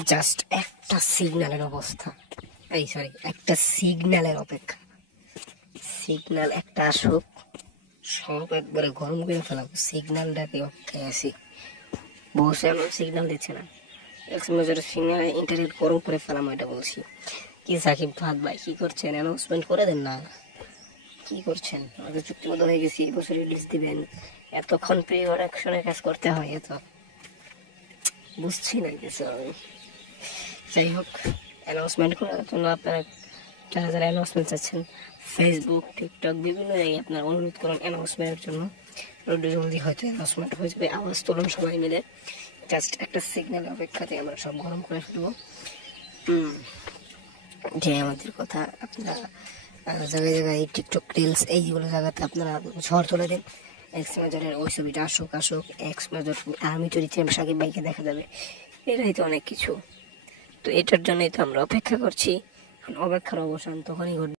Just একটা সিগন্যালের অবস্থা, এই সরি একটা সিগন্যালের অপেক্ষা। সিগন্যাল একটা আসুক, সব একবারে গরম করে ফেলাবো। সিগন্যালটাকে অপেক্ষায় আছি, বসে এমন সিগন্যাল দিচ্ছে না, সিগন্যাল ইন্টারনেট গরম করে ফেলাম, এটা বলছি। কি সাকিব ফাহাদ ভাই কি করছেন? অ্যানাউন্সমেন্ট করে দেন না, কি করছেন? আমাদের চুক্তিবদ্ধ হয়ে গেছি, এই বছর রিলিজ দিবেন, এতক্ষণ প্রি প্রোডাকশনের কাজ করতে হয়, এত বুঝছি না কিছু আমি। যাই হোক, অ্যানাউন্সমেন্ট করার জন্য আপনারা যারা যারা অ্যানাউন্সমেন্ট চাচ্ছেন, ফেসবুক টিকটক বিভিন্ন জায়গায় আপনারা অনুরোধ করুন অ্যানাউন্সমেন্টের জন্য। রোডে জলদি হয়তো অ্যানাউন্সমেন্ট হয়ে যাবে, আওয়াজ তুলুন সবাই মিলে। জাস্ট একটা সিগন্যাল অপেক্ষাতে আমরা সব গরম করে ফেলবো। যে আমাদের কথা আপনারা জায়গায় জায়গায় টিকটক রিলস এইগুলো জায়গাতে আপনারা ঝড় তুলে দিন। এক্স মেজরের ওই ছবিটা আসুক, এক্স মেজর আর্মি চরিত্রে সাকিব ভাইকে দেখা যাবে, এটাই তো অনেক কিছু। তো এটার জন্যই তো আমরা অপেক্ষা করছি, অপেক্ষার অবসান তখনই ঘটবে।